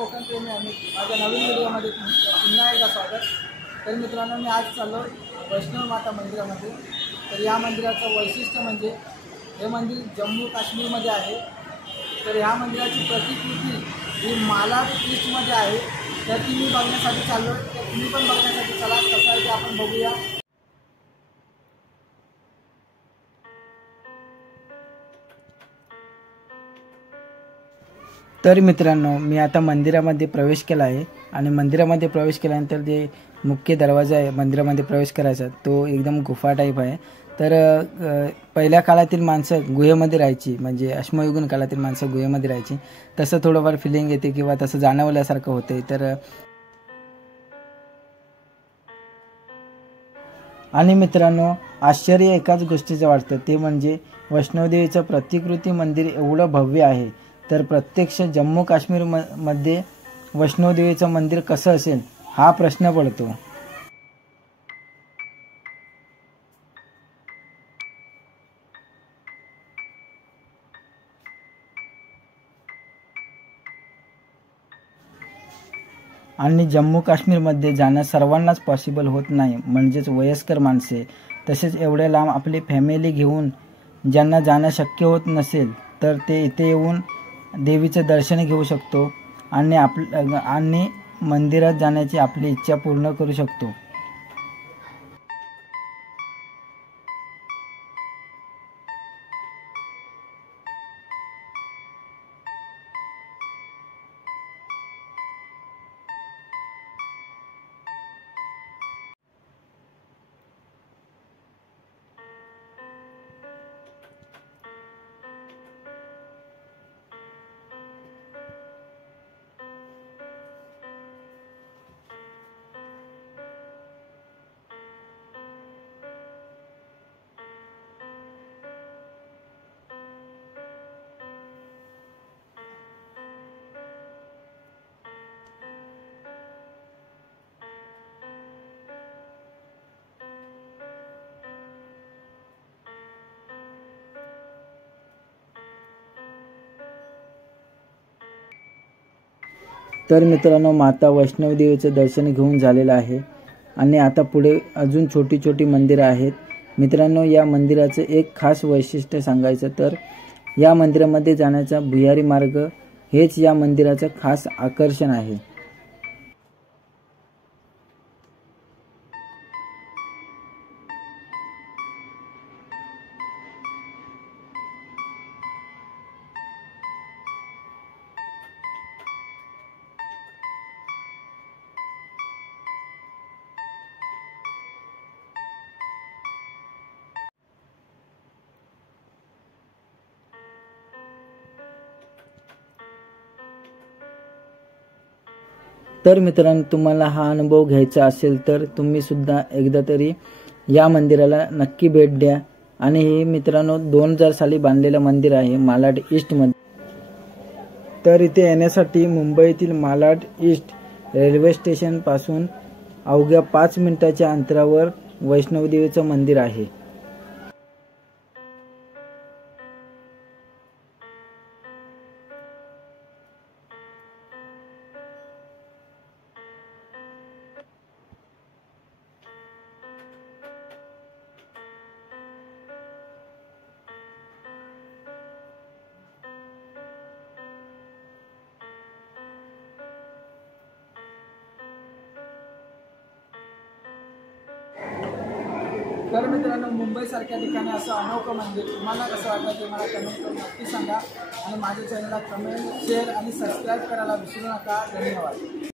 कोकण प्रेमी आहे. माझ्या नवीन व्हिडिओमध्ये पुन्हा एकदा स्वागत. तर मित्रांनो, मी आज चाललो वैष्णव माता मंदिरामध्ये. तर या मंदिराचं वैशिष्ट्य म्हणजे हे मंदिर जम्मू काश्मीरमध्ये आहे. तर ह्या मंदिराची प्रतिकृती ही मालाड ईस्टमध्ये आहे. तर ती मी बघण्यासाठी चाललो. तर तुम्ही पण बघण्यासाठी चला. कसं आहे ते आपण बघूया. तर मित्रांनो, मी आता मंदिरामध्ये प्रवेश केला आहे आणि मंदिरामध्ये प्रवेश केल्यानंतर जे मुख्य दरवाजा आहे मंदिरामध्ये प्रवेश करायचा तो एकदम गुफा टाईप आहे. तर पहिल्या काळातील माणसं गुहेमध्ये राहायची, म्हणजे अश्मयुगीन काळातील माणसं गुहेमध्ये राहायची. तसं थोडंफार फिलिंग येते किंवा तसं जाणवल्यासारखं होते. तर आणि मित्रांनो, आश्चर्य एकाच गोष्टीचं वाटतं, ते म्हणजे वैष्णोदेवीचं प्रतिकृती मंदिर एवढं भव्य आहे. तर प्रत्यक्ष जम्मू काश्मीर मध्ये वैष्णोदेवीचं मंदिर कसं असेल हा प्रश्न पडतो. आणि जम्मू काश्मीरमध्ये जाणं सर्वांनाच पॉसिबल होत नाही, म्हणजेच वयस्कर माणसे तसेच एवढ्या लांब आपली फॅमिली घेऊन ज्यांना जाणं शक्य होत नसेल तर ते इथे येऊन देवीचं दर्शन घेऊ शकतो आणि मंदिरात जाण्याची आपली इच्छा पूर्ण करू शकतो. तर मित्रांनो, माता वैष्णोदेवीचं दर्शन घेऊन झालेलं आहे आणि आता पुढे अजून छोटी छोटी मंदिरं आहेत. मित्रांनो, या मंदिराचं एक खास वैशिष्ट्य सांगायचं तर या मंदिरामध्ये जाण्याचा भुयारी मार्ग हेच या मंदिराचं खास आकर्षण आहे. तर मित्रांनो, तुम्हाला हा अनुभव घ्यायचा असेल तर तुम्ही सुद्धा एकदा तरी या मंदिराला नक्की भेट द्या. आणि हे मित्रांनो 2000 साली बांधलेलं मंदिर आहे मालाड ईस्टमध्ये. तर इथे येण्यासाठी मुंबईतील मालाड ईस्ट रेल्वे स्टेशनपासून अवघ्या 5 मिनिटाच्या अंतरावर वैष्णोदेवीचं मंदिर आहे. तर मित्रांनो, मुंबईसारख्या ठिकाणी असं अनोखं मंदिर तुम्हाला कसं वाटतं ते मला कमेंट करून नक्की सांगा. आणि माझ्या चॅनलला कमेंट, शेअर आणि सबस्क्राईब करायला विसरू नका. धन्यवाद.